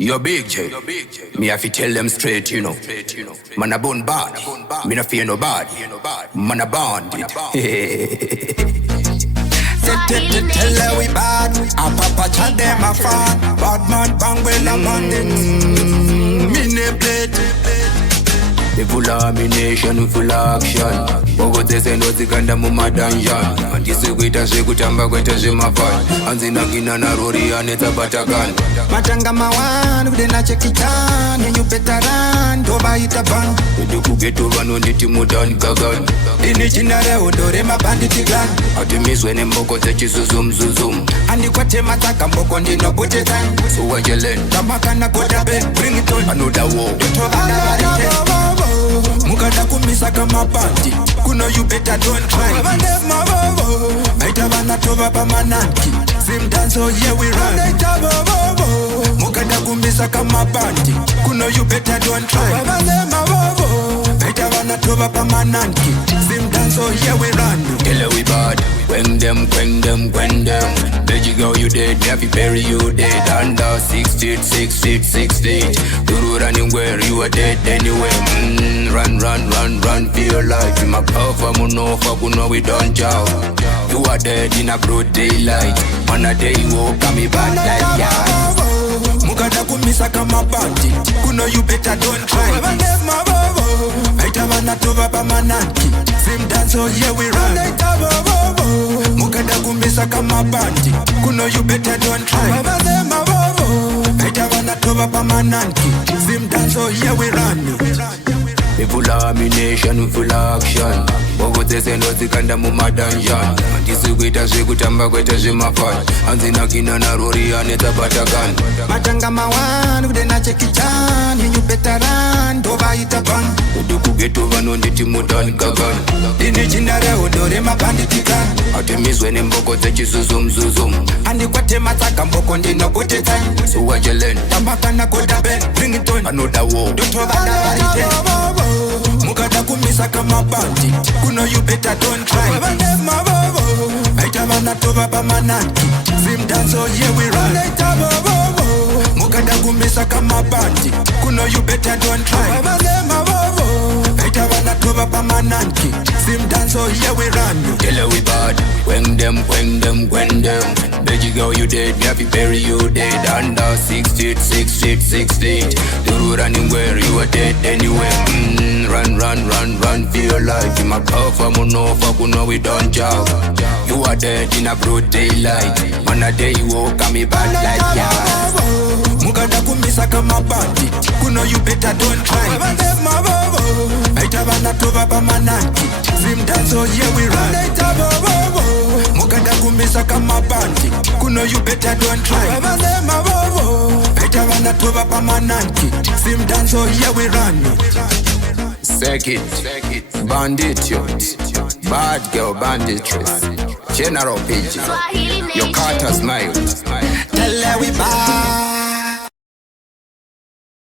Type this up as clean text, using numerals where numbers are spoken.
Yo big J, me have to tell them straight, you know. Man a bone bad, me no fear nobody. Man a bandit. Tell her we bad, a papa chat them a fan. Bad man bang well a bandit. Me name plate. We full of ammunition, we full of action. Bogo tese ndo zikanda muma dungeon. Antisi kuita shikutamba kwete shimafan. Anzina kina na rori aneta batakan. Matanga mawan, udena chekichan. And you better run, dova ita ban. Udu kugeto vano nditi mudan kagan. Ini chinare odore mabanditi clan. Atimiswe ne mboko techi suzum zuzum. Andi kwa te mataka mboko ndino bute time. So wajelen, tamaka na koda ben, bring it on. Another war. Dotova na varite. Mukada kumisa kama panty. Kuno you better don't try. Naita bana tova pa mananki. Sim dance so yeah we run. Mukada kumisa kama panty. Kuno you better don't try. Naita bana tova pa mananki. Sim dance so yeah we run. Tell her we bad. When them. Let you go, you dead. Me have to bury you dead. Under 6 feet. You running where you are dead anyway. Run, feel your life. In my puff, I'm no, we don't chow. You are dead in a broad daylight. On a day you walk, me back like yeah. Mukada kumisa kama panty. Kuno you better don't try. Naita bana tova pa mananki. Sim dance so yeah we run. Mukada kumisa kama panty. Kuno you better don't try. Naita bana tova pa mananki. Sim dance so yeah we run. We full of ammunition, we full of action. Bogo tese ndo zikanda muma dungeon. Antisi kuita shikutamba kwete shimafan. Anzina kina na rori aneta batakan. Matanga mawan, udena chekichan. And you better run, dova ita ban. Udu kugeto vano nditi mudan kagan. Ini chinare odore mabanditi clan. Atimiswe ne mboko techi suzum. Andi kwa te mataka mboko ndino bute time. So wajelen, tamaka na koda ben, bring it on. Another war. Dotova na varite. Mukada kumisa kama panty. Kuno you better don't try. Naita bana tova pa mananki. Sim dance so yeah we run. Mukada kumisa kama panty. Kuno you better don't try. Naita bana tova pa mananki. Sim dance so yeah we run. Tell her we bad. When them. Let you go, you dead. Me have to bury you dead. Under 6 feet. You running where you are dead anyway. Run, feel your life. In my puff, I'm no, we don't chow. You are dead in a broad daylight. On a day you walk, me back like yeah. Mukada kumisa kama panty. Kuno you better don't try. Naita bana tova pa mananki. Sim dance so yeah we run. Mukada kumisa kama panty. Kuno you better don't try. Naita bana tova pa mananki. Sim dance so yeah we run. Circuit, bandit youth, bad girl banditress, General PG, your Carter smile. Tell her we bad.